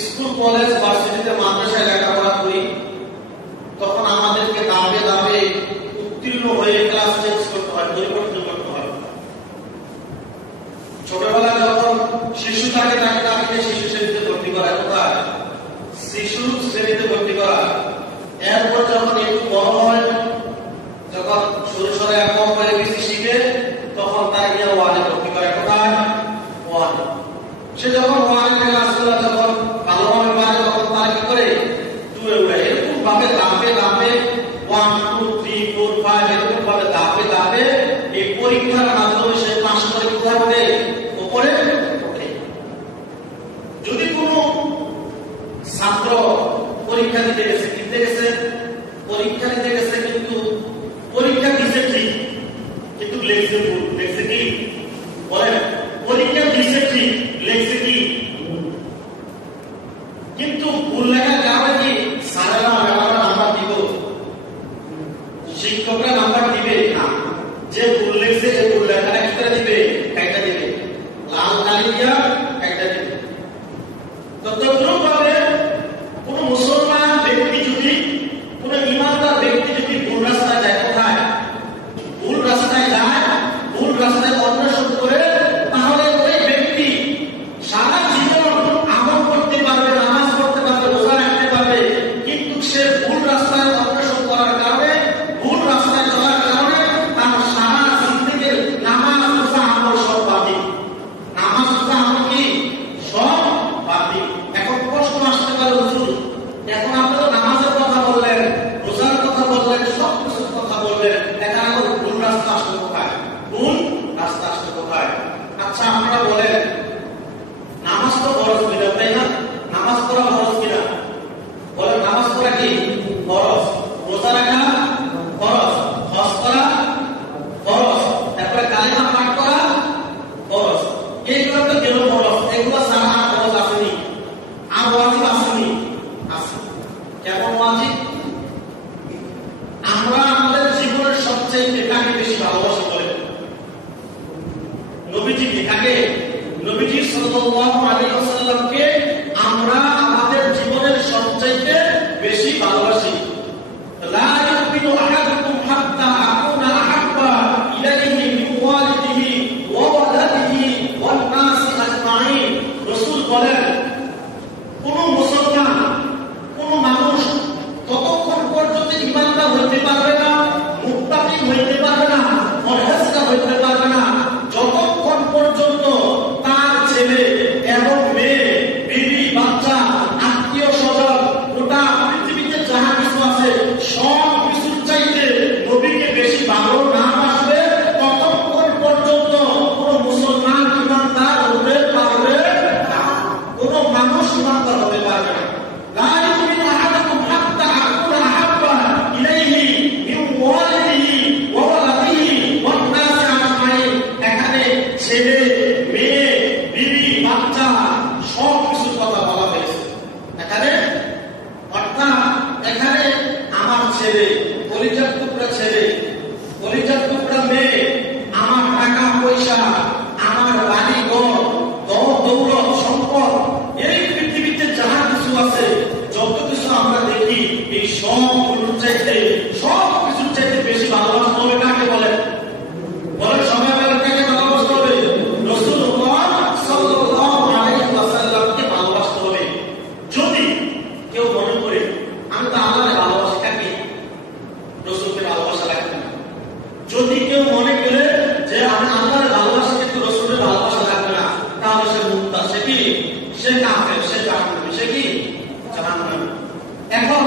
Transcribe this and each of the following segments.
School college ভার্সিটিতে মাদ্রাসায় লেখাপড়া করি, তখন আমাদেরকে ধাপে ধাপে উত্তীর্ণ হয়ে ক্লাস চেঞ্জ করতে হয়, পরিবর্তন করতে হয়। ছোটবেলায় যখন শিশু থাকে তাকে শিশু শ্রেণীতে ভর্তি করা, কোথায় শিশু শ্রেণীতে ভর্তি করা। এরপর যখন একটু বড় হয়, যখন সরু সরে একক হয়ে বেশি শিখে, তখন তাকে ওয়ানে ভর্তি করে, কোথায় ওয়ানে। সে যখন ওয়ানে ক্লাসগুলো যখন ভালোভাবে পারে, তখন তারা কি করে টুয়ে উঠে। এরকম ভাবে ধাপে ধাপে 1 2 3 4 5 এরকম ভাবে ধাপে ধাপে এই পরীক্ষার মাধ্যমে সে পাস করে কোথায় ওঠে, উপরে ওঠে। যদি কোনো ছাত্র পরীক্ষা দিতে গেছে, পরীক্ষা দিতে গেছে, কিন্তু পরীক্ষা দিছে ঠিক, কিন্তু লেখছে ভুল। লেখছে কি বলেন? পরীক্ষা দিছে ঠিক, লেখছে কি কিন্তু ভুল লেখার কারণে কি স্যারেরা ম্যাডামরা নাম্বার দিব, শিক্ষকরা নাম্বার দিবে না। যে ভুল লেখছে এই ভুল লেখাটা কি করে দিবে? একটা দিবে, লাল কালি দিয়া একটা দিবে। তো তদ্রুপভাবে কোন মুসলমান ব্যক্তি যদি, কোন ইমানদার ব্যক্তি যদি ভুল রাস্তায় যায়, কোথায় ভুল রাস্তায় যায়, ভুল রাস্তায় অগ্রসর করে, তাহলে ওই ব্যক্তি সারা জীবন আমল করতে পারবে, নামাজ পড়তে পারবে, রোজা রাখতে পারবে, কিন্তু সে ভুল রাস্তায় অগ্রসর করার কারণে, ভুল রাস্তায় চলার কারণে তার সারা জিন্দেগীর নামাজ রোজা আমল সব বাতিল। নামাজ রোজা আমল কি সব বাতিল। এখন প্রশ্ন আসতে পারে, হুজুর এখন আপনি তো নামাজের কথা বললেন, রোজার কথা বললেন, সব কিছুর কথা বললেন, এখন আমাদের ভুল রাস্তা আসলে কোথায়? ভুল রাস্তা আসলে কোথায়? আচ্ছা আপনারা বলেন, নামাজ তো ফরজ কিনা, তাই না? নামাজ পড়া ফরজ কিনা বলেন? নামাজ পড়া কি ফরজ, রোজা রাখা ফরজ, হজ করা ফরজ, তারপরে কালিমা পাঠ করা ফরজ। এইগুলো তো কেন ফরজ? এগুলো ছাড়া আর ফরজ আসেনি, আর ওয়াজিব আসেনি। আছে কেমন ওয়াজিব? আমরা আমাদের জীবনের সবচেয়ে কাকে বেশি ভালোবাসি বলেন? নবীজিকে। কাকে? নবীজি সাল্লাল্লাহু আলাইহি ওয়াসাল্লামকে আমরা আমাদের জীবনের সবচেয়ে বেশি ভালোবাসি। লা ইউমিনু আহাদুকুম হাত্তা আকুনা আহাব্বা ইলাইহি মিন ওয়ালিদিহি ওয়া ওয়ালাদিহি ওয়ান নাসি আজমাইন। রাসূল বলেন, কোন মুসলমান, কোন মানুষ ততক্ষণ পর্যন্ত ঈমানদার হইতে পারবে না, মুত্তাকি হইতে পারবে না, পরহেজগার হইতে পারবে না, যতক্ষণ পর্যন্ত তার ছেলে এবং মেয়ে, বিবি, বাচ্চা, আত্মীয় স্বজন, গোটা পৃথিবীতে যাহা কিছু আছে সব কিছুর চাইতে নবীকে বেশি ভালো না বাসবে, ততক্ষণ পর্যন্ত কোন মুসলমান ঈমানদার হতে পারবে না, কোন মানুষ ঈমানদার হতে পারবে না। লা ইউমিনু আহাদুকুম হাত্তা আকুনা আহাব্বা ইলাইহি মিন ওয়ালিদিহি ওয়া ওয়ালাদিহি ওয়ান নাসি আজমাইন। এখানে ছেলে, মেয়ে, বিবি, বাচ্চা সব কিছুর কথা বলা হয়েছে এখানে। অর্থাৎ এখানে আমার ছেলে, কলিজার টুকরা ছেলে, কলিজার টুকরা মেয়ে, আমার টাকা পয়সা, আমার বাড়ি ঘর, দৌলত, সম্পদ, এই পৃথিবীতে যাহা কিছু আছে, যত কিছু আমরা দেখি, এই সবগুলোর চাইতে, সব কিছুর চাইতে বেশি ভালোবাসতে হবে কাকে বলেন? বলেন সবাই বলেন, কাকে ভালোবাসতে হবে? রাসূলুল্লাহ সাল্লাল্লাহু আলাইহি ওয়াসাল্লামকে ভালোবাসতে হবে। যদি কেউ মনে করে আমি তো আল্লাহকে ভালোবাসি, কাকে? রাসূলকে ভালোবাসা লাগবে না। যদি কেউ মনে করে যে আমি আল্লাহকে ভালোবাসি কিন্তু রাসূলকে ভালোবাসা লাগবে না, তাহলে সে মুরতাদ, সে কি? সে কাফের, সে জাহান্নামী, সে কি? জাহান্নামী। এখন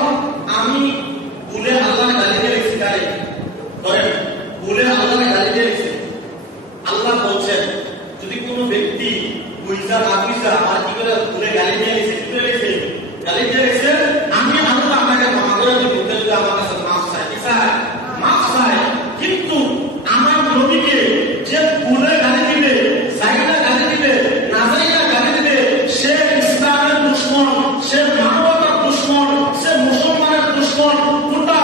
আমি ভুলে আল্লাহকে গালি দিয়ে রেখেছি, তাই ধরেন ভুলে আল্লাহকে গালি দিয়ে রেখেছি। আল্লাহ বলছেন, যদি কোনো ব্যক্তি বুঝা না বুঝা আমার কি করে ভুলে গালি দিয়ে রেখেছে, কি করে রেখেছে? গালি দিয়ে রেখেছে, আমি আল্লাহ আপনাকে ক্ষমা করে দিব, যদি আমার কাছে মাফ চাই, কি চাই? মাফ চাই। কিন্তু আমার নবীকে যে ভুলে গালি দিবে, জাইনা গালি দিবে, না জাইনা গালি দিবে, সে ইসলামের দুশমন, সে মানবতার দুশমন, সে মুসলমানের দুশমন, গোটা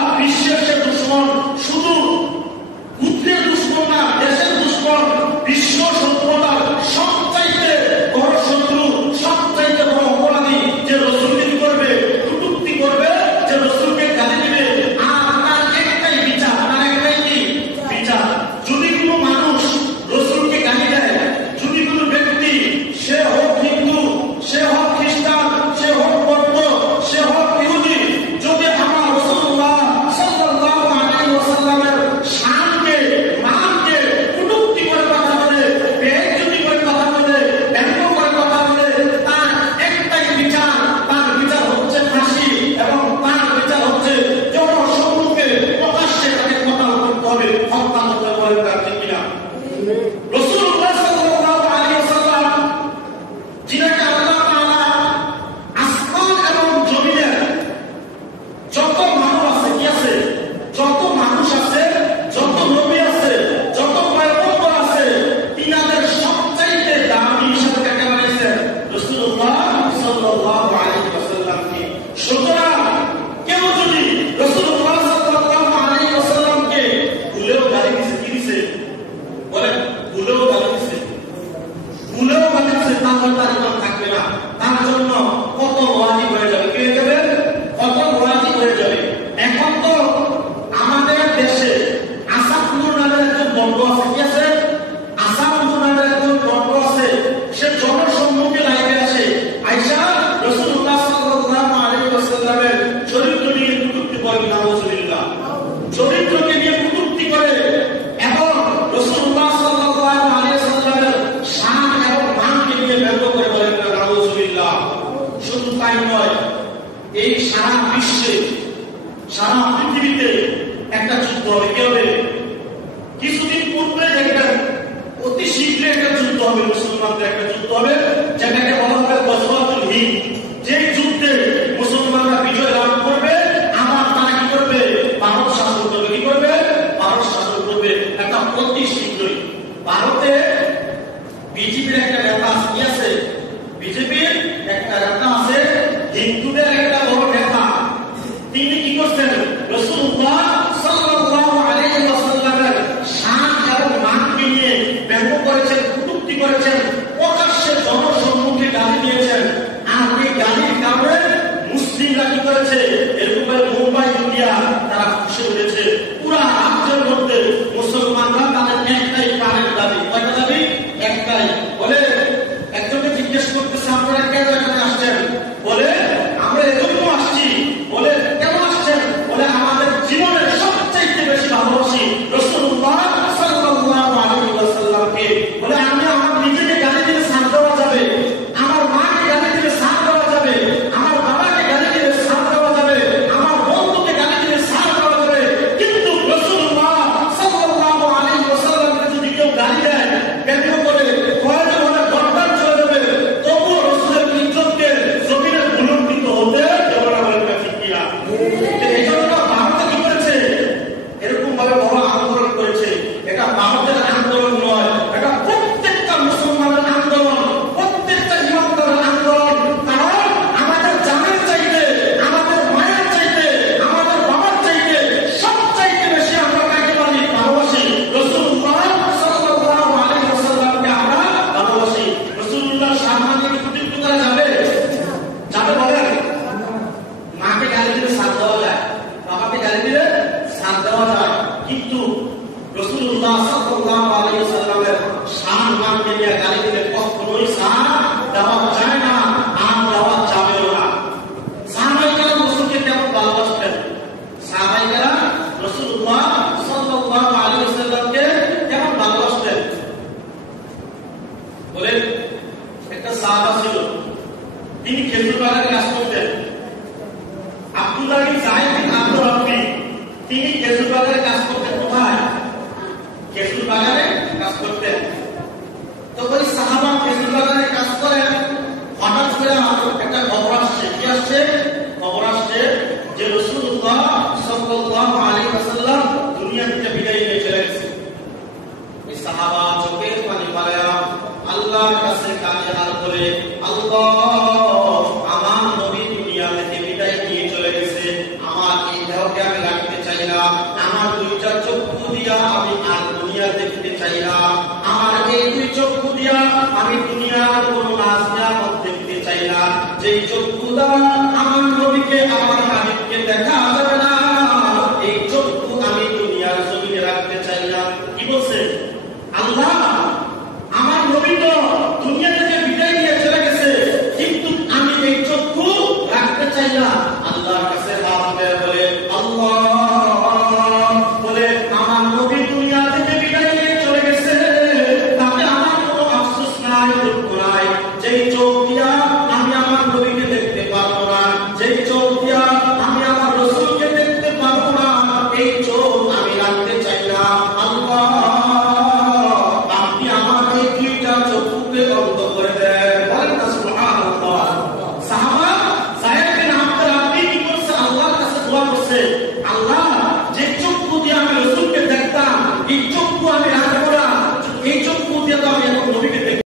সাল্লাল্লাহু আলাইহি ওয়াসাল্লামকে। সুতরাং কেউ যদি রাসূলুল্লাহ সাল্লাল্লাহু আলাইহি ওয়াসাল্লামকে ভুলেও গালি দিছে, কি দিছে বলেন, ভুলেও গালি দিছে, ভুলেও গালি দিছে, তাহলে তার ঈমান থাকবে না। তার জন্য কত ওয়াজিব হয়ে যাবে, কি হয়ে যাবে, কত ওয়াজিব হয়ে যাবে। এখন তো আমাদের দেশে আসাদুর নামের একজন দণ্ড আছে, কি আছে, আসাদুর নামের একজন দণ্ড আছে। সে জনসম্মুখে লাইভে আসে, আয়েশা রাসূলুল্লাহ সাল্লাল্লাহু আলাইহি ওয়াসাল্লামের চরিত্র নিয়ে কটূক্তি করে, নাউযুবিল্লাহ, চরিত্রকে নিয়ে কটূক্তি করে এবং রাসূলুল্লাহ সাল্লাল্লাহু আলাইহি ওয়াসাল্লামের শান এবং মানকে নিয়ে ব্যঙ্গ করে বলেন, নাউযুবিল্লাহ। শুধু তাই নয়, এই সারা বিশ্বে, সারা পৃথিবীতে একটা যুদ্ধ হবে। কি হবে? কিছুদিন পূর্বে একটা অতি শীঘ্র একটা যুদ্ধ হবে, মুসলমানদের একটা যুদ্ধ হবে, যেটাকে বলা হবে গজওয়াতুল হিন্দ। যে যুদ্ধে মুসলমানরা বিজয় লাভ করবে, আবার তারা কি করবে, ভারত শাসন করবে। কি করবে? ভারত শাসন করবে। একটা অতি শীঘ্রই ভারতে বিজেপির একটা নেতা আছে, বিজেপির একটা নেতা আছে, হিন্দুদের একটা বড় নেতা। তিনি কি করছেন, রাসূলুল্লাহ সাল্লাল্লাহু আলাইহি ওয়াসাল্লামের শান এবং মানকে নিয়ে ব্যঙ্গ করেছেন, কটূক্তি করেছেন, প্রকাশ্যে জনসম্মুখে গালি দিয়েছেন। আর এই গালির কারণে মুসলিমরা কি করেছে, এরকম মুম্বাই ইন্ডিয়া তারা খুশি উঠেছে। পুরা রাজ্যের মধ্যে মুসলমানরা তাদের একটাই প্রাণের দাবি। কয়টা দাবি? একটাই। বলে একজনকে জিজ্ঞেস করতেছে, আপনারা কেন এখানে আসছেন? বলে আমরা এজন্য আসছি। বলে কেন আসছেন? বলে আমাদের জীবনের সবচাইতে বেশি ভালোবাসি রাসূলুল্লাহ সাল্লাল্লাহু আলাইহি ওয়াসাল্লামকে। বলে আমি আমার নিজেকে গালি দিলে ছাড় দেওয়া যাবে, আমার মাকে গালি দিলে ছাড় দেওয়া যাবে, আমার বাবাকে গালি দিলে ছাড় দেওয়া যাবে, আমার বন্ধুকে গালি দিলে ছাড় দেওয়া যাবে, কিন্তু রাসূলুল্লাহ সাল্লাল্লাহু আলাইহি ওয়াসাল্লামকে যদি কেউ গালি দেয়, ব্যঙ্গ করে, প্রয়োজন হলে গর্দান চলে যাবে, তবুও রাসূলের ইজ্জতকে জমিনে ভুলুণ্ঠিত হতে দেব না। বলে ঠিক কিনা? এই জন্য ভারতে কি করেছে, এরকম ভাবে বড় আন্দোলন করেছে। এটা ভারতের আন্দোলন নয়, এটা প্রত্যেকটা মুসলমানের আন্দোলন, প্রত্যেকটা ইমানদারের আন্দোলন। কারণ আমাদের জানের চাইতে, আমাদের মায়ের চাইতে, আমাদের বাবার চাইতে সবচাইতে বেশি আমরা কাকে মানি, ভালোবাসি রাসূলুল্লাহ সাল্লাল্লাহু আলাইহি ওয়াসাল্লামকে আমরা ভালোবাসি। রাসূলুল্লাহ সম্মানে কটূক্তি করা যাবে? যাবে? বলেন। মাকে গালি দিলে ছাড় দেওয়া যায়, বাবাকে গালি দিলে ছাড় দেওয়া যায়, কিন্তু রাসূলুল্লাহ সাল্লাল্লাহু আলাইহি ওয়াসাল্লামের শান মানকে নিয়ে গালি দিলে কখনোই ছাড় দেওয়া যায় না, আর দেওয়া যাবেও না। সাহাবায়ে-কেরাম রাসূলকে কেমন ভালোবাসতেন? সাহাবায়ে-কেরাম রাসূলুল্লাহ সাল্লাল্লাহু আলাইহি ওয়াসাল্লামকে কেমন ভালোবাসতেন? বলেন। একটা সাহাবা ছিল, তিনি খেজুর বাগানে কাজ করতেন। আব্দুল্লাহ বিন যায়েদ বিন আব্দুর রাব্বি, তিনি খেজুর বাগানে কাজ করতেন। কোথায়? খেজুর বাগানে কাজ করতেন। তো ওই সাহাবা খেজুর বাগানে কাজ করেন, হঠাৎ করে একটা খবর আসছে। কি আসছে? খবর আসছে যে রাসূলুল্লাহ সাল্লাল্লাহু আলাইহি ওয়াসাল্লাম দুনিয়া থেকে বিদায় নিয়ে চলে গেছে। এই সাহাবা চোখের পানি ফেলে আল্লাহর কাছে কাঁদে আর বলে, আল্লাহ, আমার নবী দুনিয়া থেকে বিদায় নিয়ে চলে গেছে, আমার এই দেহকে আমি রাখতে চাই না, আমার দুইটা চক্ষু দিয়া আমি আর দুনিয়া দেখতে চাই না, আমার এই দুই চক্ষু দিয়া আমি দুনিয়ার কোন নাজ নিয়ামত দেখতে চাই না, যেই চক্ষু দ্বারা আমার নবীকে, আমার হাবিবকে দেখা যাবে না,